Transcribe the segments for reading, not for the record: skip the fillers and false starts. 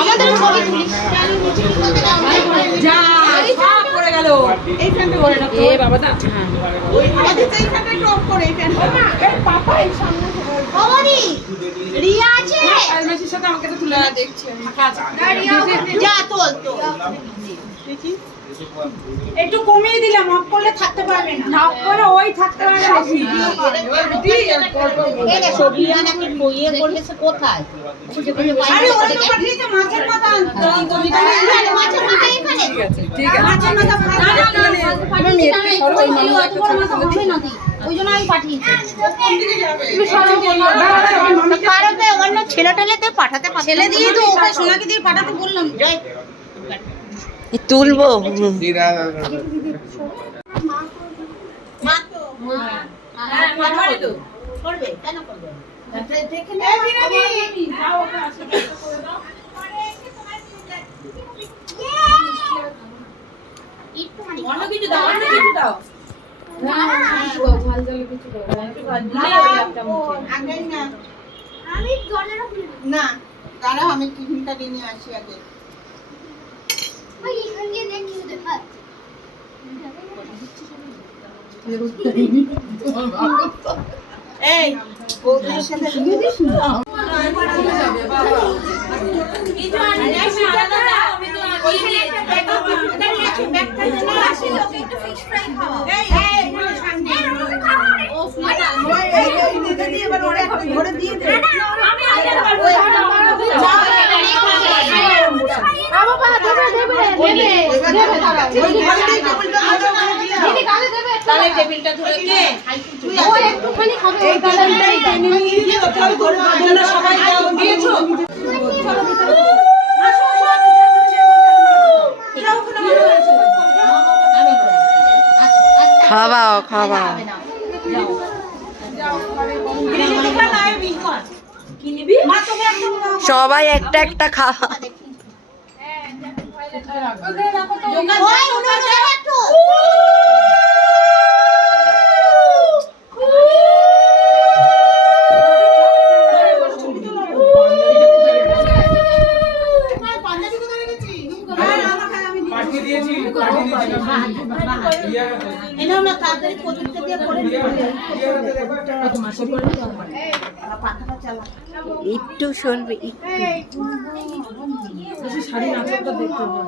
আমাদের ছবি তুলিস যা সব পড়ে গেল এইখানটা পড়ে না এ বাবা দা ওই আমাদের এইখানটা টপ করে এইখানটা এই পাপা এই সামনে বাবারি রিয়া আছে আর মেসির সাথে আমাকে তো তুলে দেখছে যা তোল তো দেখি একটু কমিয়ে দিলাম অফ করলে থাকতে পারবে না অফ করে ওই থাকতে পারবে না ভিডিও করে ছবি নাকি বইয়ে করতেছে কোথায় আরে ওই তো পাঠিয়েছে মাছের মাথা মাছের মাথা এখানে ঠিক আছে মাছের মাথা না নেট সরো এই নিয়ে একটা মাথা হবে না ওইজন্য আমি পাঠিয়েছি তুমি সরো বললাম কারোতে অন্য ছেলেটালেতে পাঠাতে ছেলে দিয়ে তো ওকে সোনাকে দিয়ে পাঠাতে বললাম জয় তুলবো না দাঁড়াও আমি টিফিনটা নিয়ে আসি আগে এই বৌদির সাথে তাহলে টেবিলটা ধরে কে ও একটুখানি খাবে এই কালারটাই টেনে নিয়ে দিয়ে ওখানে ধরে ধরে সবাই দাও দিয়েছো খাওয়াও খাওয়াও সবাই একটা একটা খাওয়া একটু শুনবে শাড়ি নাচটা দেখতে হবে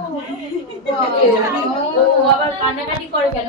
ও আবার কান্নাকাটি করে কেন